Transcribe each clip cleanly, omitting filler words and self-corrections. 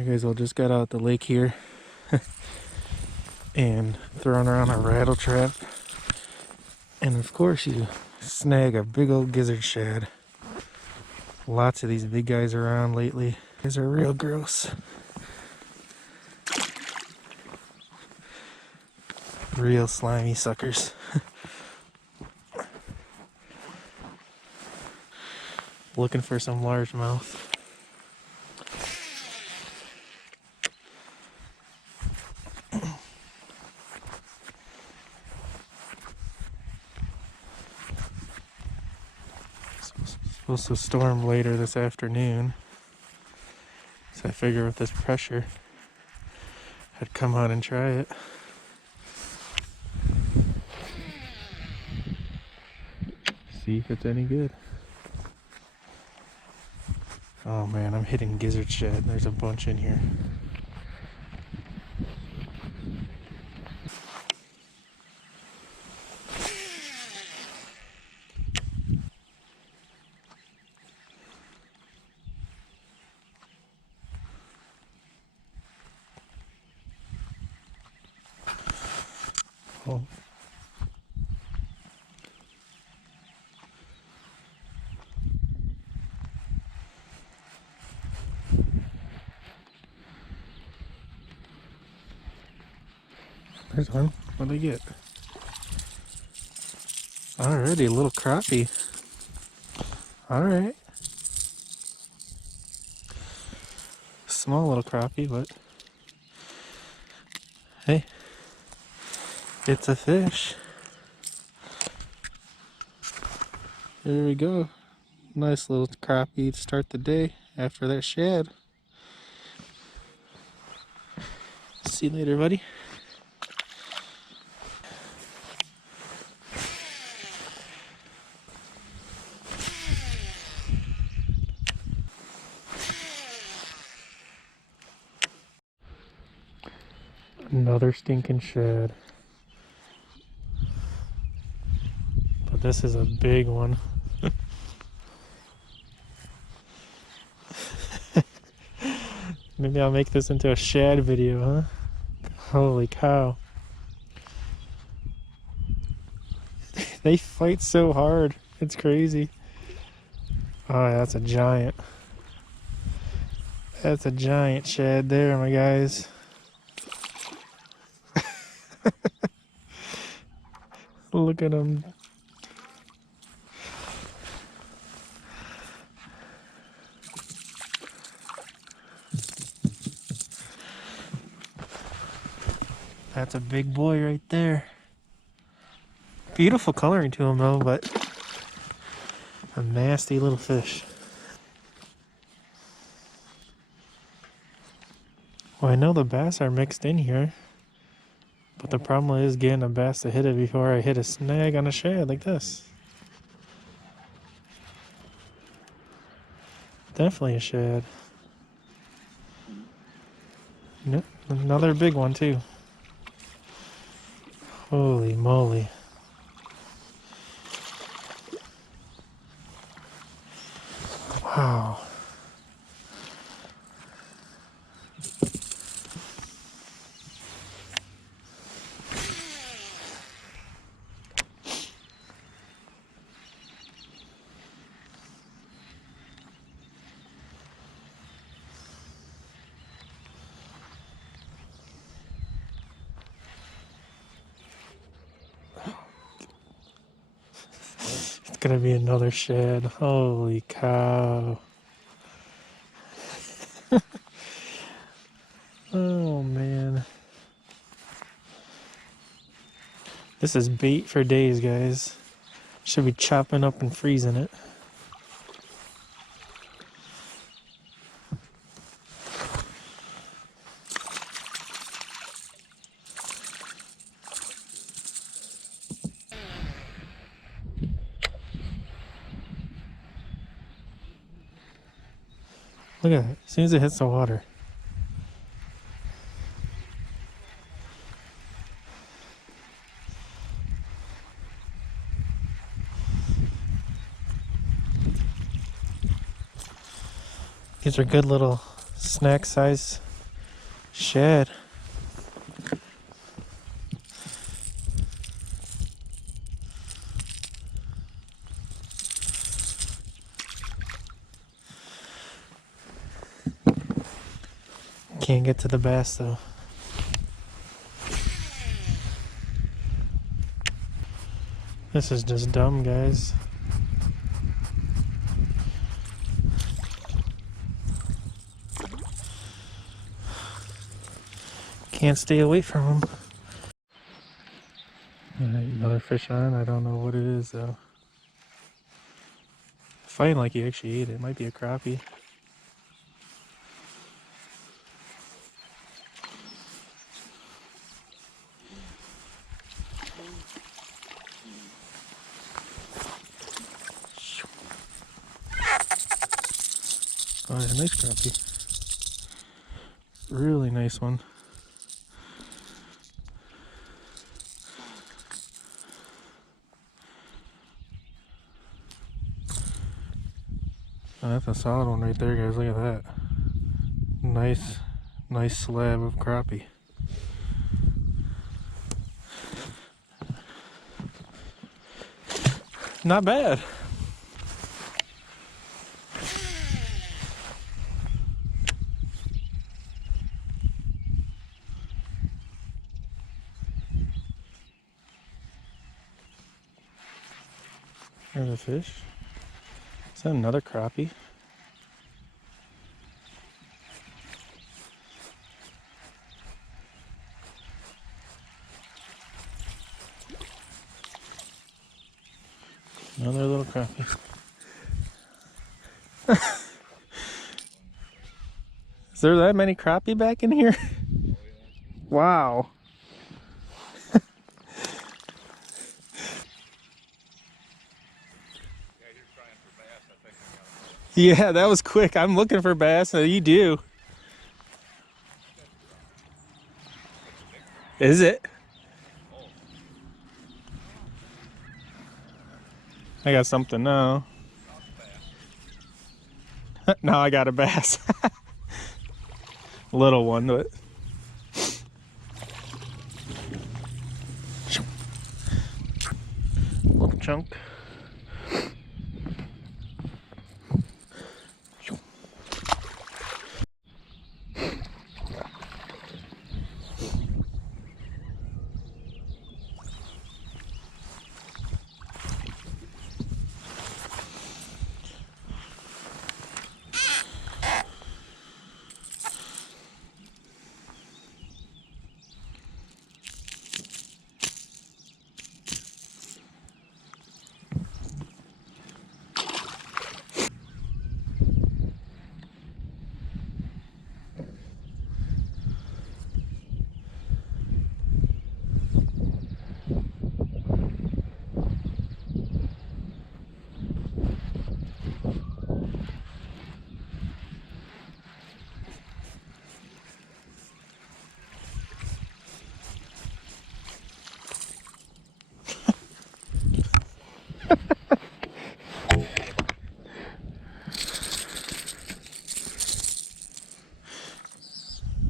Alright guys, I just got out the lake here and throwing around a rattle trap, and of course you snag a big old gizzard shad. Lots of these big guys around lately. These are real gross. Real slimy suckers. Looking for some largemouth. Supposed to storm later this afternoon, so I figure with this pressure I'd come out and try it. See if it's any good. Oh man, I'm hitting gizzard shad. There's a bunch in here. Oh. There's one. What'd I get? Alrighty, a little crappie. Alright. Small little crappie, but hey, it's a fish. There we go. Nice little crappie to start the day after that shad. See you later, buddy. Another stinking shad. But this is a big one. Maybe I'll make this into a shad video, huh? Holy cow. They fight so hard. It's crazy. Oh, that's a giant. That's a giant shad there, my guys. Look at him. That's a big boy right there. Beautiful coloring to him though, but a nasty little fish. Well, I know the bass are mixed in here, but the problem is getting a bass to hit it before I hit a snag on a shad like this. Definitely a shad. Yep, another big one too. Holy moly. Wow. It's gonna be another shad. Holy cow. Oh man. This is bait for days, guys. Should be chopping up and freezing it. Look at it, as soon as it hits the water. These are good little snack size Shad. Can't get to the bass though. This is just dumb, guys. Can't stay away from them. Alright, another fish on. I don't know what it is though. Fighting like he actually ate it. It might be a crappie. Oh, yeah, nice crappie. Really nice one. Oh, that's a solid one right there, guys. Look at that. Nice slab of crappie. Not bad. There's a fish. Is that another crappie? Another little crappie. Is there that many crappie back in here? Wow. Yeah, that was quick. I'm looking for bass. You do. Is it? I got something now. Now I got a bass. Little one, but little chunk.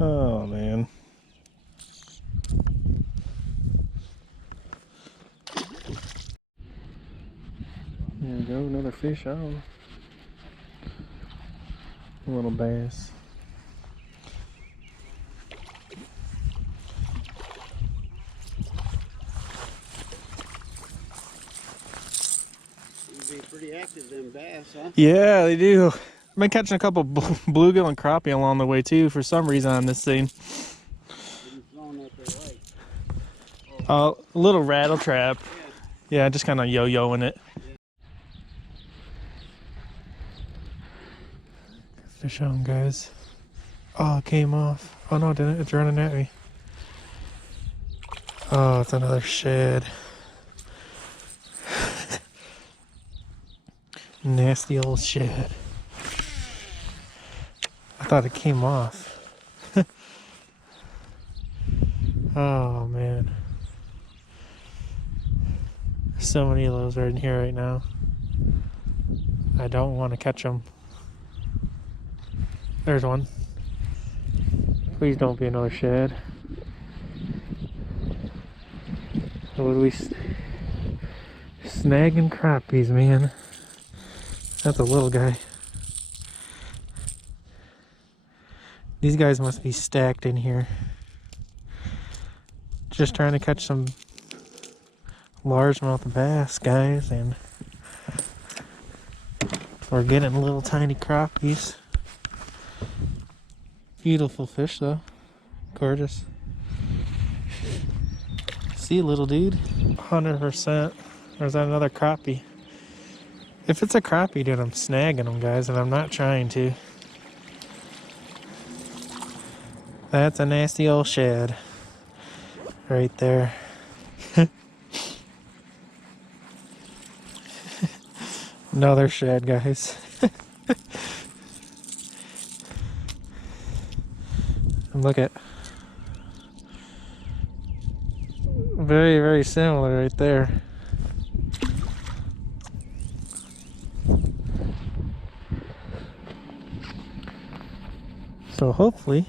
Oh man. There we go, another fish on. A little bass. They be pretty active, them bass, huh? Yeah, they do. I've been catching a couple bluegill and crappie along the way too for some reason on this thing. A little rattle trap. Yeah, just kind of yo-yoing it. Fish on, guys. Oh, it came off. Oh no, it didn't. It's running at me. Oh, it's another shad. Nasty old shad. I thought it came off. Oh man. So many of those right in here right now. I don't want to catch them. There's one. Please don't be another shad. What are we snagging crappies, man? That's a little guy. These guys must be stacked in here. Just trying to catch some largemouth bass, guys, and we're getting little tiny crappies. Beautiful fish, though. Gorgeous. See, little dude? 100%. Or is that another crappie? If it's a crappie, dude, I'm snagging them, guys, and I'm not trying to. That's a nasty old shad. Right there. Another shad, guys. And look at. Very, very similar right there. So hopefully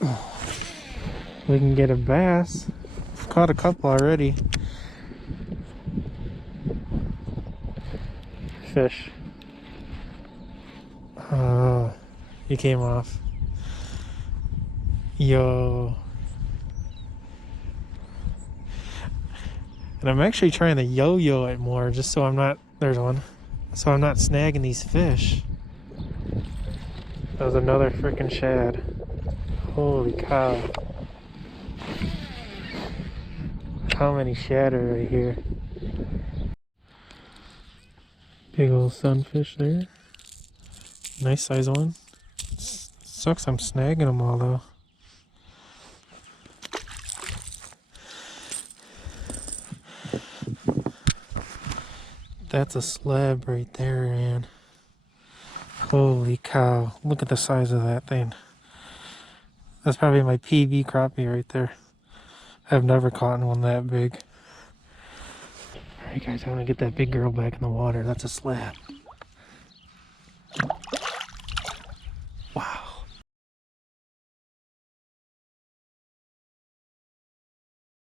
we can get a bass. I've caught a couple already. Fish. Oh, he came off. Yo. And I'm actually trying to yo-yo it more just so I'm not, there's one, so I'm not snagging these fish. That was another freaking shad. Holy cow. How many shad are right here? Big old sunfish there. Nice size one. Sucks I'm snagging them all though. That's a slab right there, man. Holy cow. Look at the size of that thing. That's probably my PB crappie right there. I've never caught one that big. Alright guys, I'm gonna get that big girl back in the water. That's a slab.